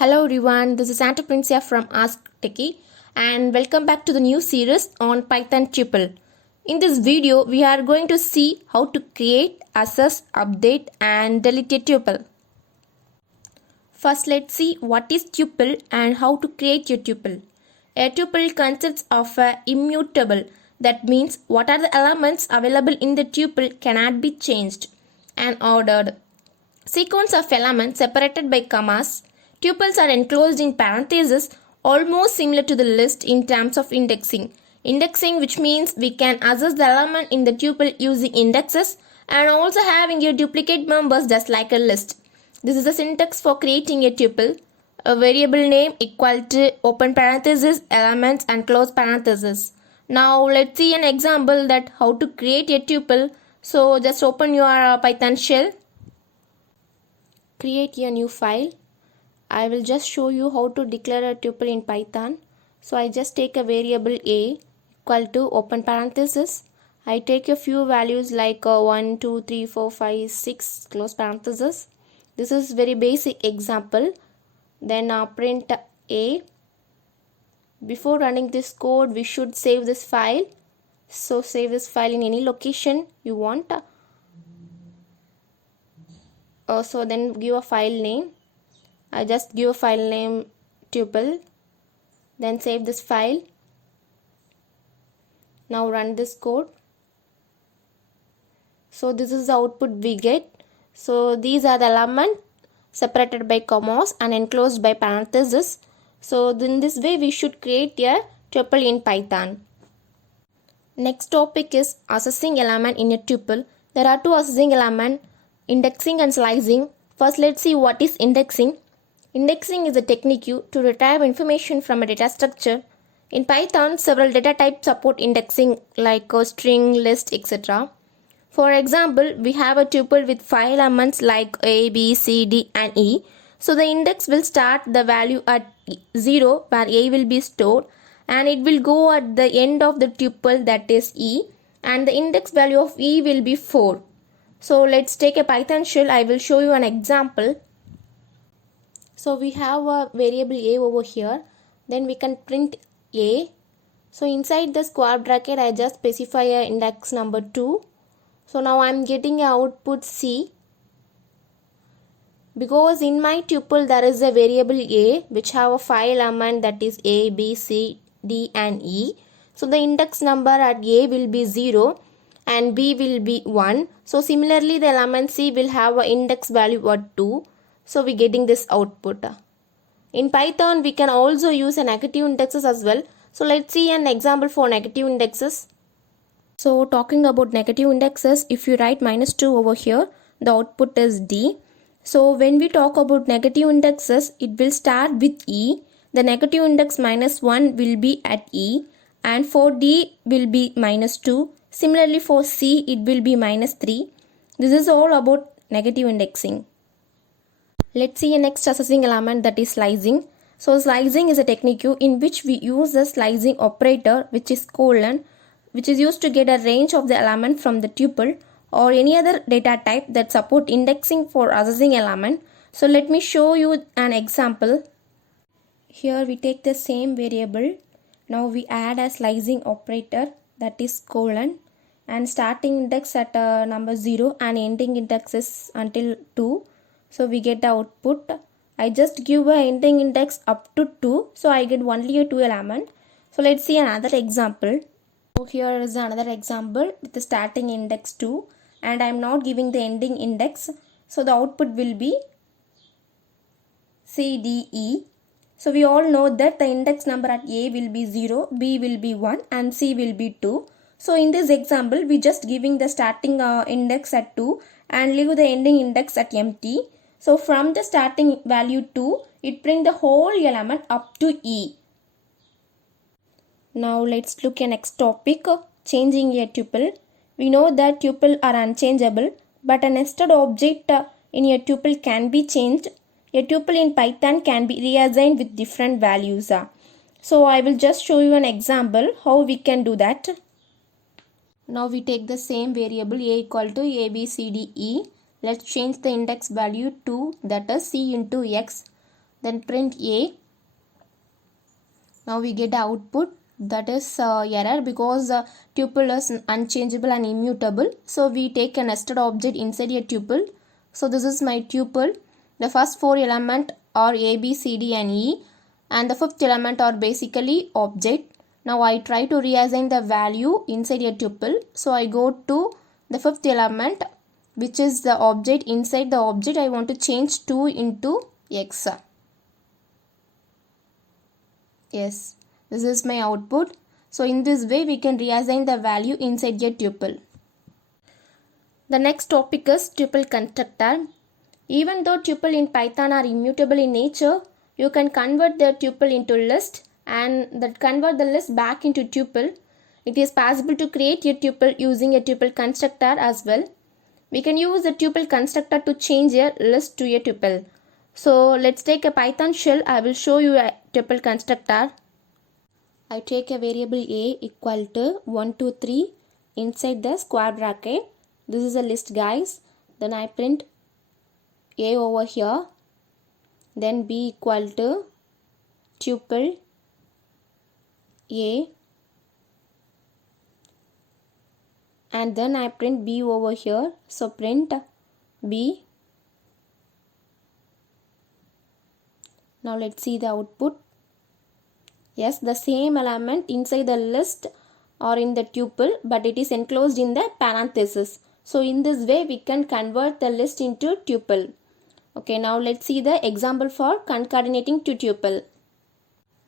Hello everyone, this is Santa Princia from Ask Techie and welcome back to the new series on Python tuple. In this video, we are going to see how to create, access, update and delete a tuple. First, let's see what is tuple and how to create a tuple. A tuple consists of an immutable. That means what are the elements available in the tuple cannot be changed and ordered. Sequence of elements separated by commas. Tuples are enclosed in parentheses, almost similar to the list in terms of indexing. Indexing, which means we can access the element in the tuple using indexes and also having a duplicate members just like a list. This is the syntax for creating a tuple. A variable name equal to open parenthesis, elements and close parenthesis. Now let's see an example that how to create a tuple. So just open your Python shell. Create a new file. I will just show you how to declare a tuple in Python. So I just take a variable a equal to open parenthesis. I take a few values like 1, 2, 3, 4, 5, 6 close parenthesis. This is very basic example. Then print a. Before running this code, we should save this file. So save this file in any location you want. So then give a file name. I just give a file name tuple, then save this file. Now run this code. So this is the output we get. So these are the elements separated by commas and enclosed by parentheses. So in this way we should create a tuple in Python. Next topic is accessing element in a tuple. There are two accessing elements, indexing and slicing. First let's see what is indexing. Indexing is a technique to retrieve information from a data structure. In Python, several data types support indexing like a string, list, etc. For example, we have a tuple with 5 elements like A, B, C, D and E. So the index will start the value at 0 where A will be stored and it will go at the end of the tuple, that is E, and the index value of E will be 4. So let's take a Python shell. I will show you an example. So we have a variable a over here, then we can print a. So inside the square bracket I just specify a index number 2. So now I am getting a output C. Because in my tuple there is a variable a which have a 5 element, that is A, B, C, D and E. So the index number at A will be 0 and B will be 1. So similarly the element C will have an index value at 2. So we getting this output. In Python we can also use a negative indexes as well. So let's see an example for negative indexes. So talking about negative indexes, if you write -2 over here, the output is D. So when we talk about negative indexes, it will start with E. The negative index -1 will be at E and for D will be -2. Similarly for C it will be -3. This is all about negative indexing. Let's see a next accessing element, that is slicing. So slicing is a technique in which we use the slicing operator, which is colon, which is used to get a range of the element from the tuple or any other data type that support indexing for accessing element. So let me show you an example. Here we take the same variable. Now we add a slicing operator, that is colon, and starting index at number 0 and ending index is until 2. So we get the output. I just give a ending index up to 2. So I get only a 2 element. So let's see another example. So here is another example with the starting index 2 and I am not giving the ending index. So the output will be C, D, E. So we all know that the index number at A will be 0, B will be 1 and C will be 2. So in this example we just giving the starting index at 2 and leave the ending index at empty. So from the starting value 2, it brings the whole element up to E. Now let's look at next topic, changing a tuple. We know that tuple are unchangeable, but a nested object in a tuple can be changed. A tuple in Python can be reassigned with different values. So I will just show you an example how we can do that. Now we take the same variable a equal to A, B, C, D, E. Let's change the index value to, that is C into X. then print A. Now we get the output, that is error because tuple is unchangeable and immutable. So we take a nested object inside a tuple. So this is my tuple. The first 4 elements are A, B, C, D and E, and the 5th element are basically object. Now I try to reassign the value inside a tuple. So I go to the 5th element, which is the object. Inside the object I want to change 2 into X. Yes, this is my output. So in this way we can reassign the value inside a tuple. The next topic is tuple constructor. Even though tuple in Python are immutable in nature, you can convert the tuple into list and that convert the list back into tuple. It is possible to create a tuple using a tuple constructor as well. We can use the tuple constructor to change a list to a tuple. So let's take a Python shell. I will show you a tuple constructor. I take a variable A equal to 1, 2, 3 inside the square bracket. This is a list, guys. Then I print A over here. Then B equal to tuple A. And then I print B over here. So print B. Now let's see the output. Yes, the same element inside the list or in the tuple, but it is enclosed in the parenthesis. So in this way we can convert the list into tuple. Okay, now let's see the example for concatenating to tuple.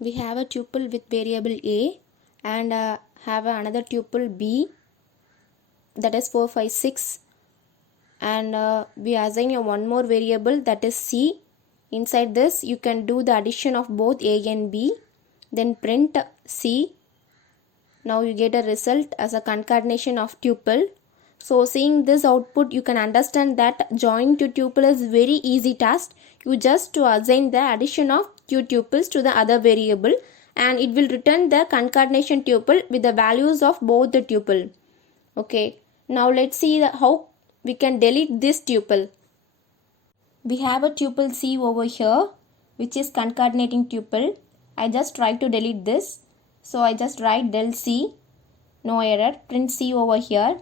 We have a tuple with variable A and have another tuple B, that is 4, 5, 6, and we assign a one more variable, that is C. Inside this you can do the addition of both A and B, then print C. Now you get a result as a concatenation of tuple. So seeing this output, you can understand that joining to tuple is very easy task. You just to assign the addition of two tuples to the other variable and it will return the concatenation tuple with the values of both the tuple. Okay, now let's see how we can delete this tuple. We have a tuple C over here, which is concatenating tuple. I just try to delete this. So I just write del C, no error, print C over here.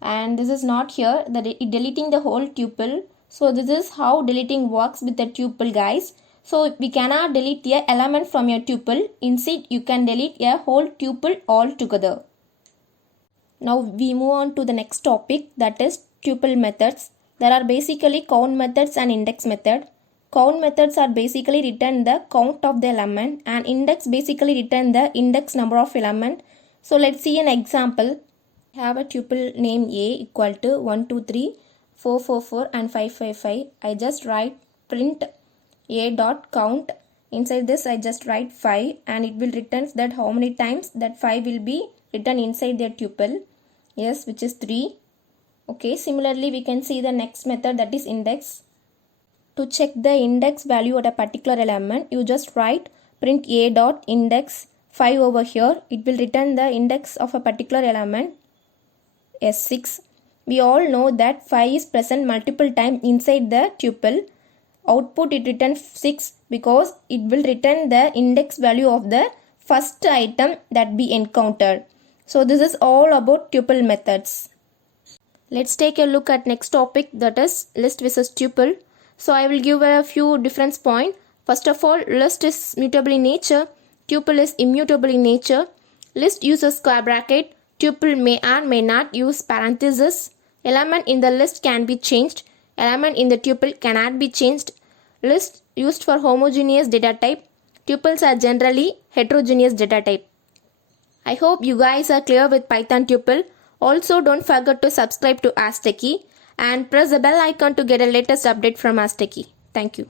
And this is not here, deleting the whole tuple. So this is how deleting works with the tuple, guys. So we cannot delete a element from your tuple. Instead, you can delete a whole tuple altogether. Now we move on to the next topic, that is tuple methods. There are basically count methods and index method. Count methods are basically return the count of the element and index basically return the index number of element. So let's see an example. I have a tuple name A equal to 1, 2, 3, 4, 4, 4 and 5, 5, 5. I just write print A dot count. Inside this I just write 5 and it will return that how many times that 5 will be written inside the tuple. Yes, which is 3. Okay, similarly we can see the next method, that is index. To check the index value at a particular element, you just write print A dot index 5 over here. It will return the index of a particular element, S6. We all know that 5 is present multiple times inside the tuple. Output it returns 6 because it will return the index value of the first item that we encountered. So this is all about tuple methods. Let's take a look at next topic, that is list versus tuple. So I will give a few difference points. First of all, list is mutable in nature, tuple is immutable in nature. List uses square bracket, tuple may or may not use parenthesis. Element in the list can be changed, element in the tuple cannot be changed. List used for homogeneous data type, tuples are generally heterogeneous data type. I hope you guys are clear with Python tuple. Also, don't forget to subscribe to Ask Techie and press the bell icon to get a latest update from Ask Techie. Thank you.